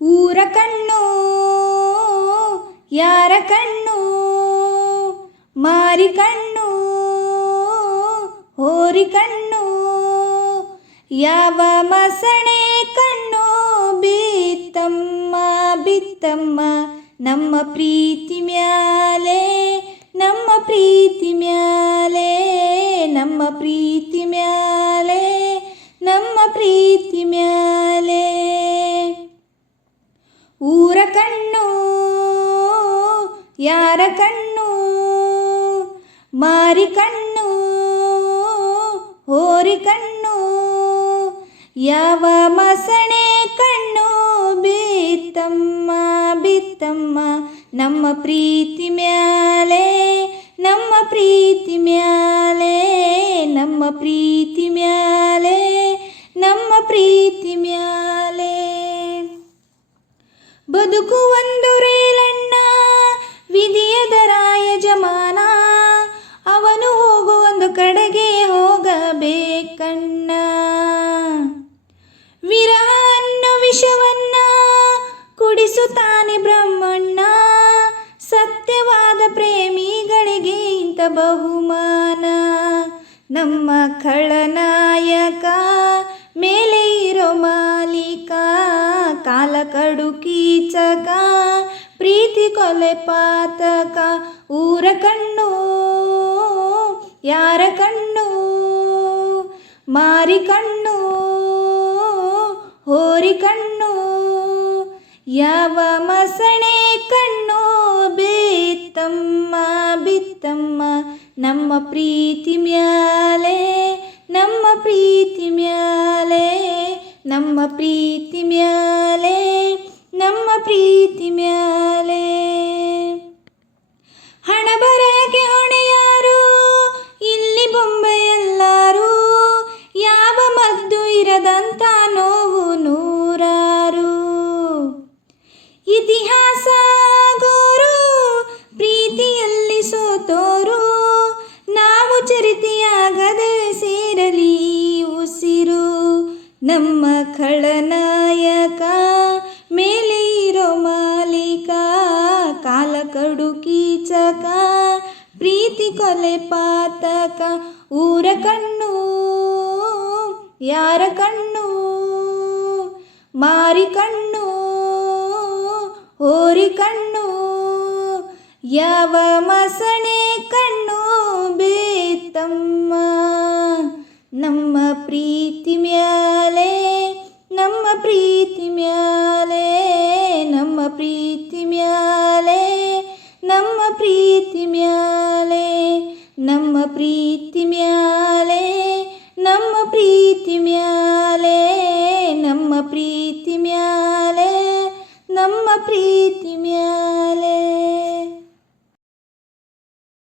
ಊರ ಕಣ್ಣು, ಯಾರ ಕಣ್ಣು, ಮಾರಿ ಕಣ್ಣು, ಹೋರಿ ಕಣ್ಣು, ಯಾವ ಮಸಣೆ ಕಣ್ಣು, ಬಿತ್ತಮ್ಮ ಬಿತ್ತಮ್ಮ, ನಮ್ಮ ಪ್ರೀತಿ ಮ್ಯಾಲೆ, ನಮ್ಮ ಪ್ರೀತಿ ಮ್ಯಾಲೆ, ನಮ್ಮ ಪ್ರೀತಿ ಮ್ಯಾಲೆ, ನಮ್ಮ ಪ್ರೀತಿ ಮ್ಯಾಲೆ. ಊರ ಕಣ್ಣು, ಯಾರ ಕಣ್ಣು? ಮಾರಿ ಕಣ್ಣು, ಹೋರಿ ಕಣ್ಣು? ಯಾವ ಮಸಣೆ ಕಣ್ಣು ಬಿತ್ತಮ್ಮ ಬಿತ್ತಮ್ಮ ನಮ್ಮ ಪ್ರೀತಿ ಮ್ಯಾಲೆ, ನಮ್ಮ ಪ್ರೀತಿ ಮ್ಯಾಲೆ, ನಮ್ಮ ಪ್ರೀತಿ ಮ್ಯಾಲೆ. ಕುಡಿಸುತ್ತಾನೆ ಬ್ರಹ್ಮಣ್ಣ. ಸತ್ಯವಾದ ಪ್ರೇಮಿಗಳಿಗೆ ಇಂಥ ಬಹುಮಾನ. ನಮ್ಮ ಖಳನಾಯಕ, ಮೇಲೆ ಇರೋ ಮಾಲೀಕ, ಕಾಲ ಕಡು ಕೀಚಕ ಪ್ರೀತಿ ಕೊಲೆ ಪಾತಕ, ಊರ ಕಣ್ಣು, ಯಾರ ಕಣ್ಣು, ಮಾರಿ ಕಣ್ಣು, ಹೋರಿ ಕಣ್ಣು. ಯಾವ ಮಸಣೆ ಕಣ್ಣು ಬಿತ್ತಮ್ಮ ಬಿತ್ತಮ್ಮ, ನಮ್ಮ ಪ್ರೀತಿ ಮ್ಯಾಲೆ, ನಮ್ಮ ಪ್ರೀತಿ ಮ್ಯಾಲೆ, ನಮ್ಮ ಪ್ರೀತಿ ಮ್ಯಾಲೆ, ನಮ್ಮ ಪ್ರೀತಿ ಮ್ಯಾಲೆ. ಹಣ ಬರಕ್ಕೆ ಹೊಣೆ ಯಾರು ಇಲ್ಲಿ ಬೊಂಬೆ ಎಲ್ಲಾರು, ಯಾವ ಮದ್ದು ಇರದಂತ ಇತಿಹಾಸ ಗೋರು, ಪ್ರೀತಿಯಲ್ಲಿ ಸೋತೋರು. ನಾವು ಚರಿತೆಯಾಗದೆ ಸೇರಲಿ ಉಸಿರು. ನಮ್ಮ ಖಳನಾಯಕ, ಮೇಲೆ ಇರೋ ಮಾಲೀಕ, ಕಾಲ ಕಡು ಕೀಚಕ ಪ್ರೀತಿ ಕೊಲೆ ಪಾತಕ, ಊರ ಕಣ್ಣು, ಯಾರ ಕಣ್ಣು, ಮಾರಿ ಕಣ್ಣು. ಹೋರಿ ಕಣ್ಣು, ಯಾವ ಮಸಣೆ ಕಣ್ಣು ಬೇತಮ್ಮ. ನಮ್ಮ ಪ್ರೀತಿ ಮ್ಯಾಲೆ, ನಮ್ಮ ಪ್ರೀತಿ ಮ್ಯಾಲೆ, ನಮ್ಮ ಪ್ರೀತಿ ಮ್ಯಾಲೆ, ನಮ್ಮ ಪ್ರೀತಿ ಮ್ಯಾಲೆ, ನಮ್ಮ ಪ್ರೀತಿ ಮ್ಯಾಲೆ, ನಮ್ಮ ಪ್ರೀತಿ ಮ್ಯಾಲೆ, ನಮ್ಮ ಪ್ರೀತಿ ನಮ್ಮ ಪ್ರೀತಿ ಮ್ಯಾಲೆ